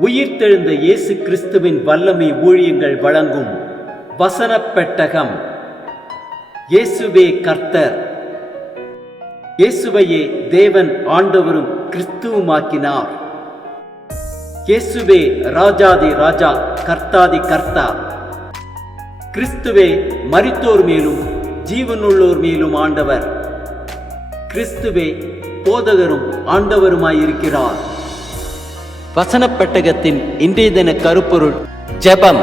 உயிர்த்தெழுந்த இயேசு கிறிஸ்துவின் வல்லமை ஊழியங்கள் வழங்கும் வசனப் பெட்டகம். இயேசுவே கர்த்தர். இயேசுவையே தேவன் ஆண்டவரும் கிறிஸ்துவுமாக்கினார். இயேசுவே ராஜாதி ராஜா, கர்த்தாதி கர்த்தா. கிறிஸ்துவே மரித்தோர் மேலும் ஜீவனுள்ளோர் மேலும் ஆண்டவர். கிறிஸ்துவே போதகரும் ஆண்டவருமாயிருக்கிறார். வசனப் பெட்டகத்தின் இன்றைய தின கருப்பொருள் ஜெபம்.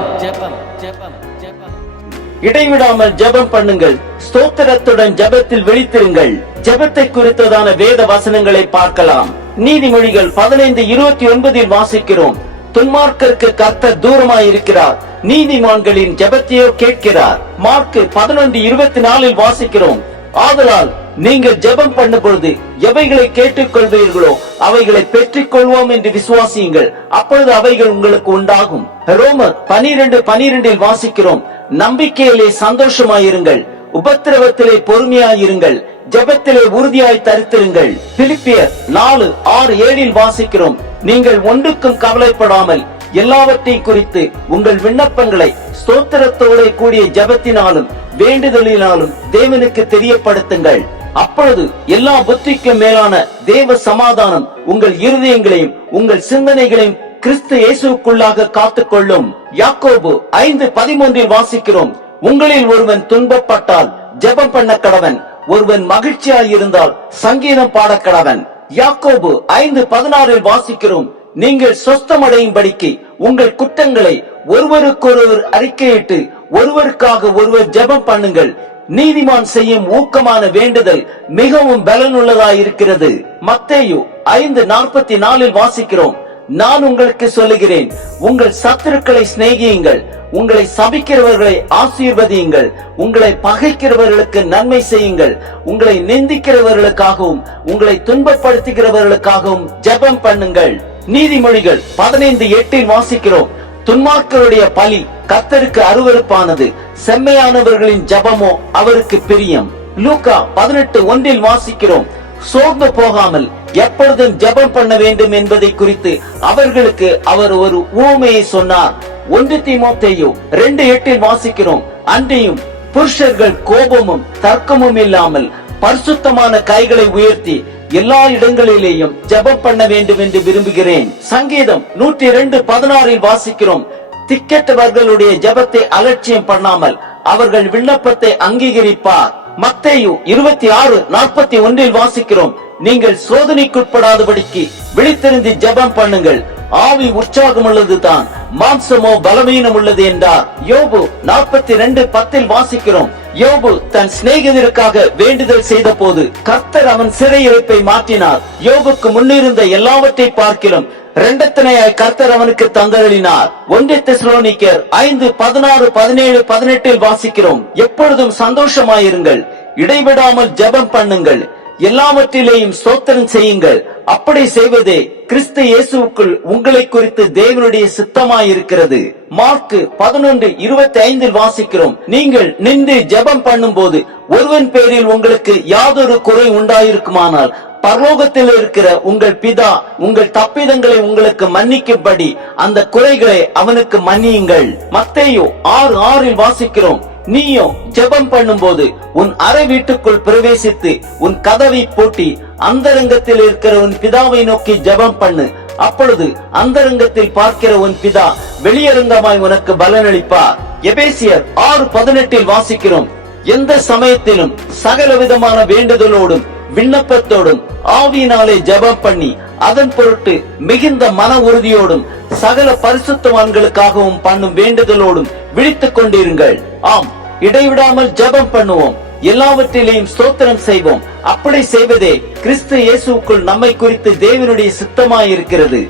இடைவிடாமல் ஜெபம் பண்ணுங்கள், ஸ்தோத்திரத்துடன் ஜெபத்தில் விழித்திருங்கள். ஜெபத்தை குறித்ததான வேத வசனங்களை பார்க்கலாம். நீதிமொழிகள் 15:29 வாசிக்கிறோம், துன்மார்க்கருக்கு கர்த்தர் தூரமாயிருக்கிறார், நீதிமான்களின் ஜெபத்தையோ கேட்கிறார். மார்க்கு 11:24 வாசிக்கிறோம், ஆதலால் நீங்கள் ஜெபம் பண்ணும் பொழுது எவைகளை கேட்டுக் கொள்வீர்களோ அவைகளை பெற்றுக் கொள்வோம் என்று விசுவாசியுங்கள், அப்பொழுது அவைகள் உங்களுக்கு உண்டாகும். ரோமர் 12:12 வாசிக்கிறோம், நம்பிக்கையிலே சந்தோஷமாயிருங்கள், உபத்திரவத்திலே பொறுமையாயிருங்கள், ஜெபத்திலே உறுதியாய் தரித்திருங்கள். பிலிப்பியர் 4:6-7 வாசிக்கிறோம், நீங்கள் ஒன்றுக்கும் கவலைப்படாமல் எல்லாவற்றையும் குறித்து உங்கள் விண்ணப்பங்களை ஸ்தோத்திரத்தோட கூடிய ஜெபத்தினாலும் வேண்டுதலினாலும் தேவனுக்கு தெரியப்படுத்துங்கள். அப்பொழுது எல்லா புத்திக்கும் மேலான தேவ சமாதானம் உங்கள் இருதயங்களையும் உங்கள் சிந்தனைகளையும் கிறிஸ்து இயேசுக்குள்ளாக காத்துக்கொள்ளும். யாக்கோபு 5:13 வாசிக்கிறோம், உங்களில் ஒருவன் துன்பப்பட்டால் ஜெபம் பண்ண கடவன், ஒருவன் மகிழ்ச்சியாயிருந்தால் சங்கீதம் பாட கடவன். யாக்கோபு 5:16 வாசிக்கிறோம், நீங்கள் சொஸ்தமடையும்படிக்கு உங்கள் குற்றங்களை ஒருவருக்கொருவர் அறிக்கையிட்டு ஒருவருக்காக ஒருவர் ஜெபம் பண்ணுங்கள், நீதிமான் செய்யும் ஊக்கமான வேண்டுதல் மிகவும் பலனுள்ளதாயிருக்கிறது. மத்தேயு 5:44 வாசிக்கிறோம், நான் உங்களுக்கு சொல்லுகிறேன், உங்கள் சத்துருக்களை சிநேகியுங்கள், உங்களை சபிக்கிறவர்களை ஆசீர்வதியுங்கள், உங்களை பகைக்கிறவர்களுக்கு நன்மை செய்யுங்கள், உங்களை நிந்திக்கிறவர்களுக்காகவும் உங்களை துன்பப்படுத்துகிறவர்களுக்காகவும் ஜெபம் பண்ணுங்கள். நீதிமொழிகள் 15:8 வாசிக்கிறோம், துன்மார்க்கருடைய பலி கர்த்தருக்கு அருவருப்பானது, செம்மையானவர்களின் ஜெபமோ அவருக்கு பிரியம். லூக்கா 18:1 வாசிக்கிறோம், சோர்ந்து போகாமல் எப்பொழுதும் ஜெபம் பண்ண வேண்டும் என்பதை குறித்து அவர்களுக்கு அவர் ஒரு உவமையை சொன்னார். 1 தீமோத்தேயு 2:8 வாசிக்கிறோம், அன்றையும் புருஷர்கள் கோபமும் தர்க்கமும் இல்லாமல் பரிசுத்தமான கைகளை உயர்த்தி எல்லா இடங்களிலேயும் ஜெபம் பண்ண வேண்டும் என்று விரும்புகிறேன். சங்கீதம் 102:16 வாசிக்கிறோம், திக்கெட்டவர்களுடைய ஜெபத்தை அலட்சியம் பண்ணாமல் அவர்கள் விண்ணப்பத்தை அங்கீகரிப்பார். மத்தேயு 26:41 வாசிக்கிறோம், நீங்கள் சோதனைக்குட்படாதபடிக்கு விழித்திருந்து ஜெபம் பண்ணுங்கள், ஆவி உற்சாகம் உள்ளதுதான், மாம்சமோ பலவீனம் உள்ளது என்றார். யோபு 42:10 வாசிக்கிறோம், யோபு தன் சிநேகிதருக்காக வேண்டுதல் செய்த போது கர்த்தர் அவன் சிறையிருப்பை மாற்றினார். யோபுக்கு முன்னிருந்த எல்லாவற்றை பார்க்கிலும் இரண்டத்தனையாய் கர்த்தர் அவனுக்கு தந்தருளினார். 1 தெசலோனிக்கேயர் 5:16-17-18 வாசிக்கிறோம், எப்பொழுதும் சந்தோஷமாயிருங்கள், இடைவிடாமல் ஜெபம் பண்ணுங்கள், எல்லாவற்றிலேயும் ஸ்தோத்திரம் செய்யுங்கள், அப்படி செய்வதே கிறிஸ்து இயேசுவுக்குள் உங்களை குறித்து தேவனுடைய சித்தமாயிருக்கிறது. மார்க்கு 11:25 வாசிக்கிறோம், நீங்கள் நின்று ஜெபம் பண்ணும் போது ஒருவன் பேரில் உங்களுக்கு யாதொரு குறை உண்டாயிருக்குமானால் பரலோகத்தில் இருக்கிற உங்கள் பிதா உங்கள் தப்பிதங்களை உங்களுக்கு மன்னிக்கும்படி அந்த குறைகளை அவனுக்கு மன்னியுங்கள். மத்தேயு 6:6 வாசிக்கிறோம், நீயோ ஜெபம் பண்ணும் போது உன் அறை வீட்டுக்குள் பிரவேசித்து உன் கதவை பூட்டி அந்தரங்கத்தில் இருக்கிற உன் பிதாவை நோக்கி ஜெபம் பண்ணு, அப்பொழுது அந்தரங்கத்தில் பார்க்கிற உன் பிதா வெளியரங்கமாய் உனக்கு பலனளிப்பார். எபேசியர் 6:18 வாசிக்கிறோம், எந்த சமயத்திலும் சகல விதமான வேண்டுதலோடும் விண்ணப்பத்தோடும் ஆவியினாலே ஜெபம் பண்ணி அதன் பொருட்டு மிகுந்த மன உறுதியோடும் சகல பரிசுத்தவான்களுக்காகவும் பண்ணும் வேண்டுதலோடும் விழித்துக் கொண்டிருங்கள். ஆம், இடைவிடாமல் ஜெபம் பண்ணுவோம், எல்லாவற்றிலேயும் ஸ்தோத்திரம் செய்வோம், அப்படி செய்வதே கிறிஸ்து இயேசுவுக்குள் நம்மை குறித்து தேவனுடைய சித்தமாயிருக்கிறது.